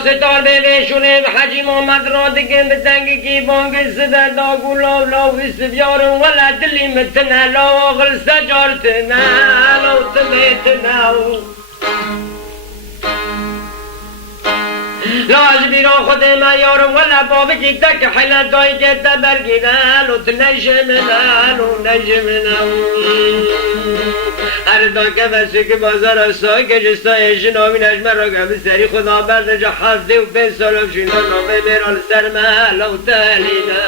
ستار بهشونه حجی محمد را دگن به تنگی کی بانگ سده داگو لاو لاوی سبیارم ولا دلی متنه لاو آخر سجارتنه لاو تمیتنه لاز بیرا خود من یارم ولا بابا کی تک حیلت دایی که تبرگیده لو تنجمنه لو نجمنه اردان که بسی که بازار اصلاحی که جستای شناوی نجمه را گمی سری خدا برد جا حفظه و پین سالم شنان نامه میران سر محل و تلیده